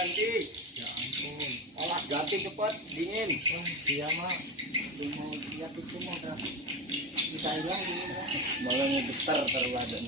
ganti. Ya ampun. Alah, ganti cepat, dingin. Oh, iya mak. Itu mau lihat itu mau dah. Bisa hilang dingin dah. Malah ngegetar terladan.